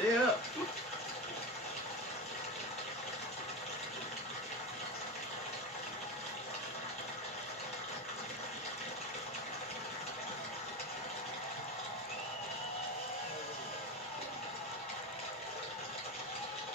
Stay up.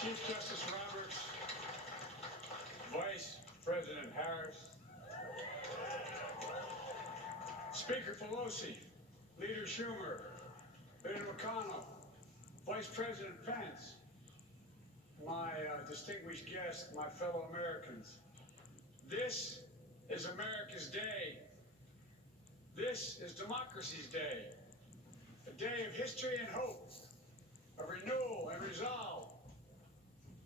Chief Justice Roberts, Vice President Harris, Speaker Pelosi, Leader Schumer, Leader McConnell, Vice President Pence, my distinguished guests, my fellow Americans. This is America's day. This is democracy's day. A day of history and hope, of renewal and resolve.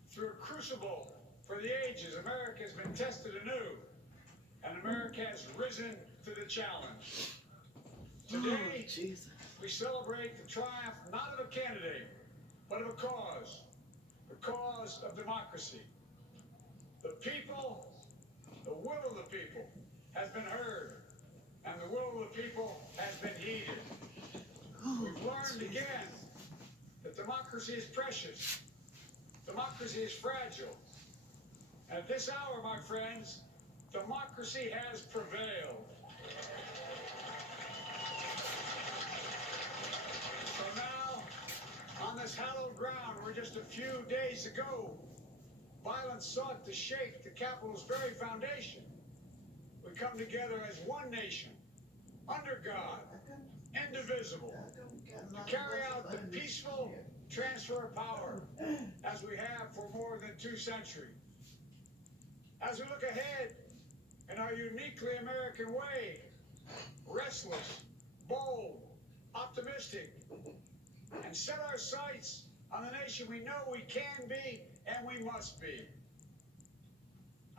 Through a crucible for the ages, America has been tested anew, and America has risen to the challenge. Today, we celebrate the triumph not of a candidate, but of a cause, the cause of democracy. The people, the will of the people has been heard, and the will of the people has been heeded. We've learned again that democracy is precious. Democracy is fragile. And at this hour, my friends, democracy has prevailed. So now, on this hallowed ground where just a few days ago, violence sought to shake the Capitol's very foundation, we come together as one nation, under God, indivisible, to carry out the peaceful transfer of power as we have for more than 2 centuries. As we look ahead in our uniquely American way, restless, bold, optimistic, and set our sights on the nation we know we can be and we must be.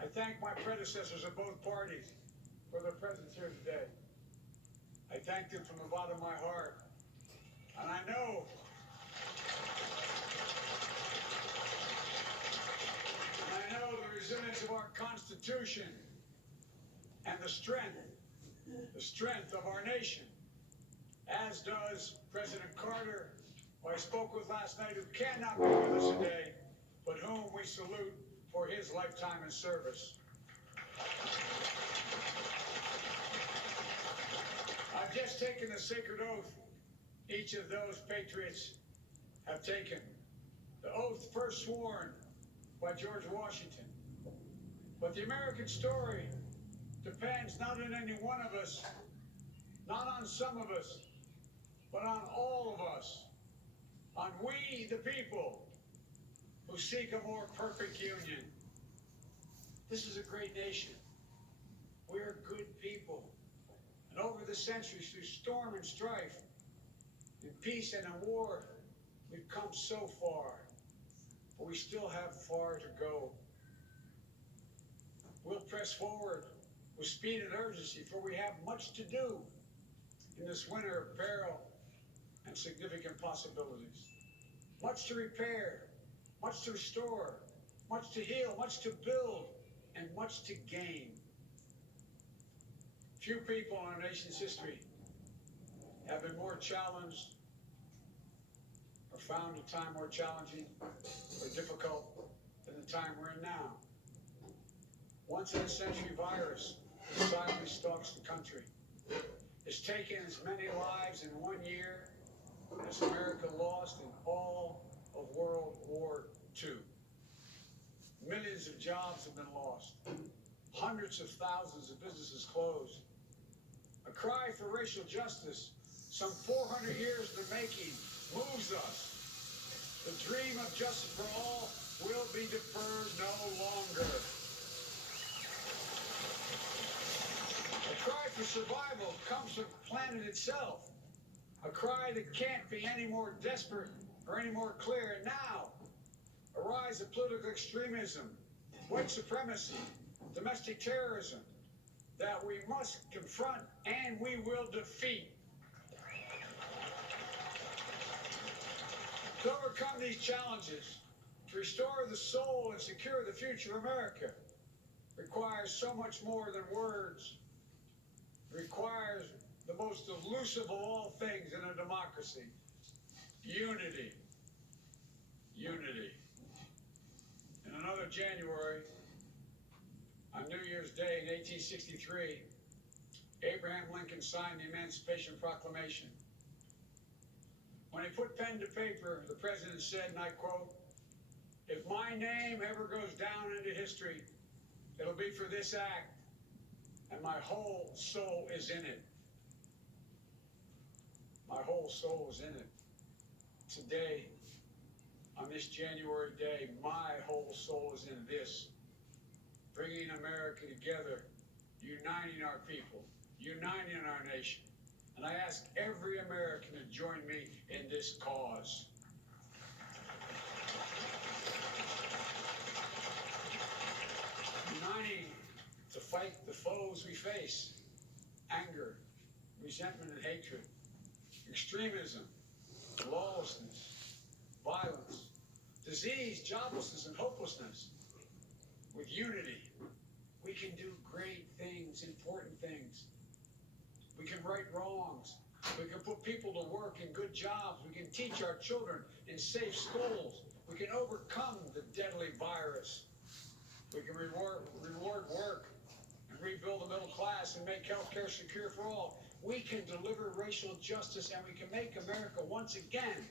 I thank my predecessors of both parties for their presence here today. I thank them from the bottom of my heart. And I know the resilience of our Constitution and the strength of our nation, as does President Carter, who I spoke with last night, who cannot be with us today, but whom we salute for his lifetime in service. I've just taken the sacred oath each of those patriots have taken. The oath first sworn by George Washington. But the American story depends not on any one of us, not on some of us, but on all of us, on we the people who seek a more perfect union. This is a great nation. We're good people. And over the centuries, through storm and strife, in peace and in war, we've come so far. But we still have far to go. We'll press forward with speed and urgency, for we have much to do in this winter of peril and significant possibilities. Much to repair, much to restore, much to heal, much to build, and much to gain. Few people in our nation's history have been more challenged or found a time more challenging or difficult than the time we're in now. Once in a century virus that silently stalks the country. It's taken as many lives in 1 year as America lost in all of World War II. Millions of jobs have been lost. Hundreds of thousands of businesses closed. A cry for racial justice, some 400 years in the making, moves us. The dream of justice for all will be deferred no longer. A cry for survival comes from the planet itself. A cry that can't be any more desperate or any more clear. And now, a rise of political extremism, white supremacy, domestic terrorism, that we must confront and we will defeat. To overcome these challenges, to restore the soul and secure the future of America, requires so much more than words. It requires the most elusive of all things in a democracy: unity. unity. In another January, on New Year's Day in 1863, Abraham Lincoln signed the Emancipation Proclamation. When he put pen to paper, the president said, and I quote, "If my name ever goes down into history, it'll be for this act, and my whole soul is in it." My whole soul is in it. Today, on this January day, my whole soul is in this. Bringing America together, uniting our people, uniting our nation. And I ask every American to join me in this cause. Uniting to fight the foes we face: anger, resentment and hatred, extremism, lawlessness, violence, disease, joblessness, and hopelessness. With unity, we can do great things, important things. We can right wrongs. We can put people to work in good jobs. We can teach our children in safe schools. We can overcome the deadly virus. We can reward work and rebuild the middle class and make health care secure for all. We can deliver racial justice, and we can make America once again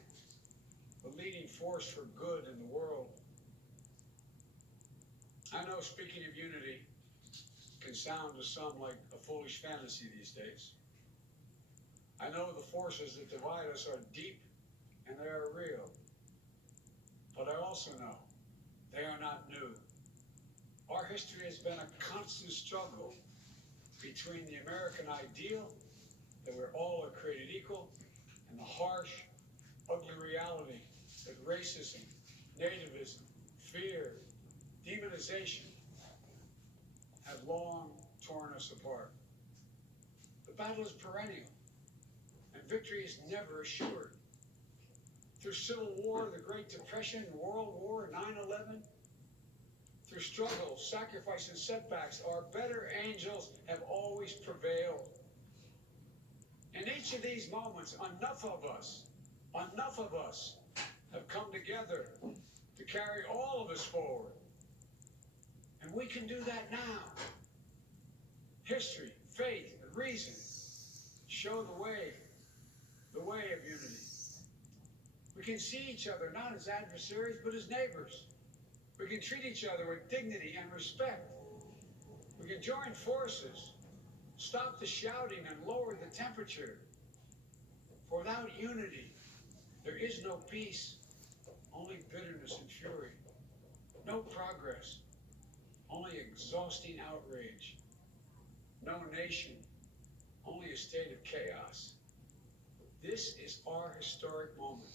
the leading force for good in the world. I know speaking of unity can sound to some like a foolish fantasy these days. I know the forces that divide us are deep and they are real. But I also know they are not new. Our history has been a constant struggle between the American ideal that we're all are created equal and the harsh, ugly reality that racism, nativism, fear, demonization have long torn us apart. The battle is perennial, and victory is never assured. Through Civil War, the Great Depression, World War, 9/11, through struggle, sacrifice, and setbacks, our better angels have always prevailed. In each of these moments, enough of us have come together to carry all of us forward. And we can do that now. History, faith, and reason show the way of unity. We can see each other not as adversaries, but as neighbors. We can treat each other with dignity and respect. We can join forces, stop the shouting, and lower the temperature. For without unity, there is no peace, only bitterness and fury. No progress, only exhausting outrage. No nation, only a state of chaos. This is our historic moment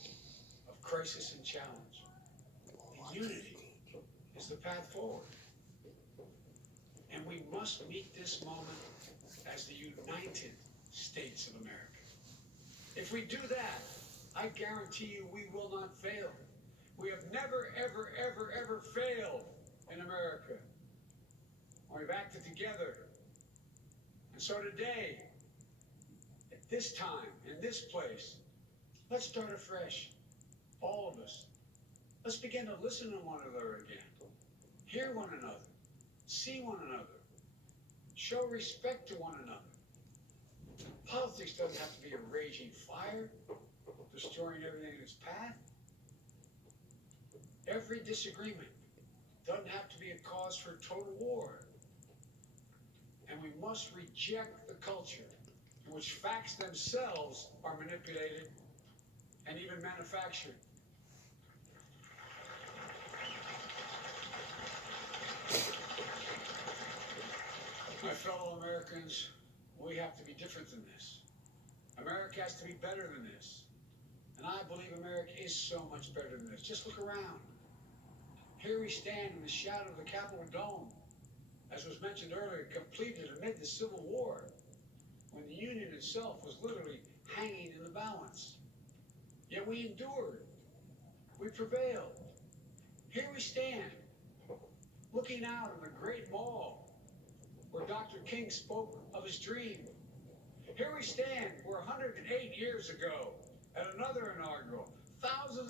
of crisis and challenge. Unity is the path forward. And we must meet this moment as the United States of America. If we do that, I guarantee you we will not fail. We have never, ever, ever, ever failed in America. We've acted together. And so today, at this time, in this place, let's start afresh. All of us. Let's begin to listen to one another again. Hear one another. See one another. Show respect to one another. Politics doesn't have to be a raging fire, destroying everything in its path. Every disagreement doesn't have to be a cause for total war. And we must reject the culture in which facts themselves are manipulated and even manufactured. My fellow Americans, we have to be different than this. America has to be better than this. And I believe America is so much better than this. Just look around. Here we stand in the shadow of the Capitol Dome, as was mentioned earlier, completed amid the Civil War, when the Union itself was literally hanging in the balance. Yet we endured. We prevailed. Here we stand, looking out on the Great Mall, where Dr. King spoke of his dream. Here we stand, where 108 years ago, at another inauguration,